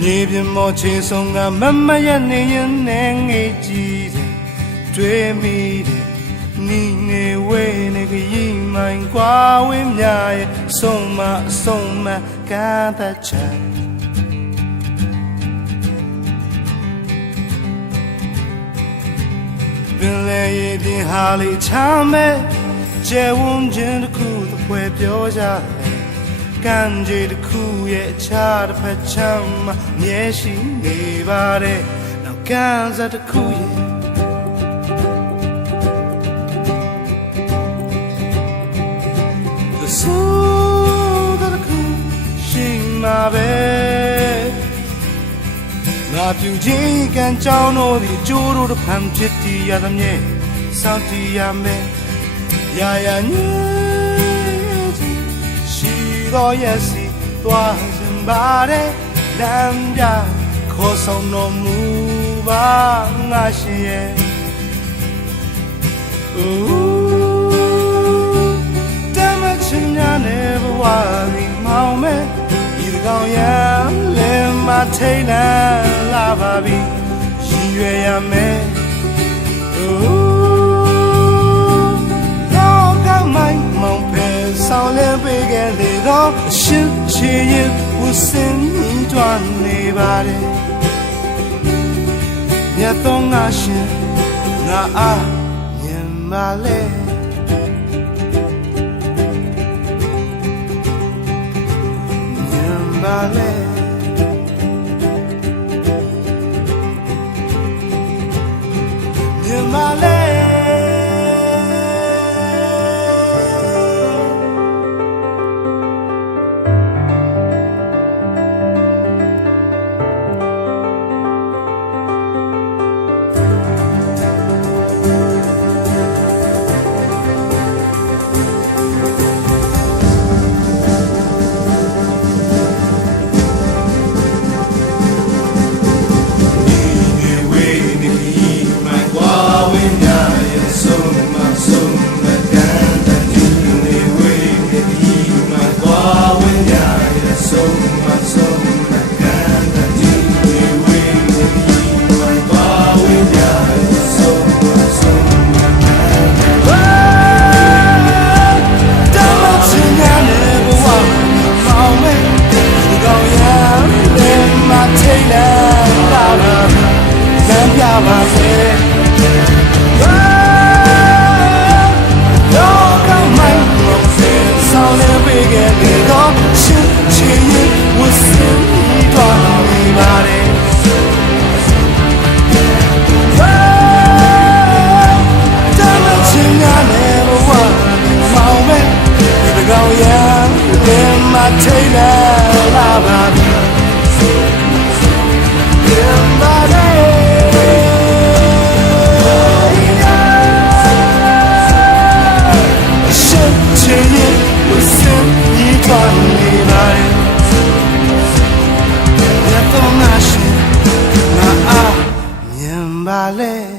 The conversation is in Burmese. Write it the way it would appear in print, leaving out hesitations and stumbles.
မြေပြင်မောချေဆုံးကမမရနေရင်နဲ့ငေးကြည့်တယ်တွေးမိတယ်နီနေဝေးနေကြီးမိုင်းကွာဝင်းများရဲ့ဆုံးမကမ်းသက်ချာပင်လေရဲ့ပြင်ဟာလေးချမ်းမဲ့ကျဲဝန်းခြင်းတစ်ခုသပွဲပြောကြတယ်ကံကြည်တစ်ခုရဲ့အခြားတစ်ဖက်ချမ်းမှာမြဲရှိနေပါတယ်နောက်ကံစားတစ်ခုရဲ့ဆူတစ်ခုရှိမှာပဲငါပြူချင်းကံကြောင်းတို့ဒီကျိုးတို့တစ်ဖန်ဖြစ်တည်ရသမျှစောင့်တည်ရမယ်ရာညရှိတော့ရဲ့စီသွားစင်ပါတယ်လမ်းပြခေါ်ဆောင်တော်မူပါငါရှင်ရဲ့တမချင်ညာနေဘဝဒီမောင်မဲ့ဒီကောင်ရလင်းမထိန်လာပါပြီရည်ရွယ်ရမယ်ဆောင်လင်းပေးခဲ့လေတော့အရှင်ချေရင်ဝစင်ကြီးကြွနေပါတယ်မြတ်သောငါရှင်ငါအားမြင်ပါလေမြင်ပါလေမြင်ပါလေပါစေလောကမိုင်းဆောင်နေပေးခဲ့တဲ့တော့ရှင်ချီရင်ဝစင်သွားနေပါတယ်တမချင်ရနေဘဝမောင်မဲ့ဒီကောင်ရတဲ့မထိန်လာပါပြီVale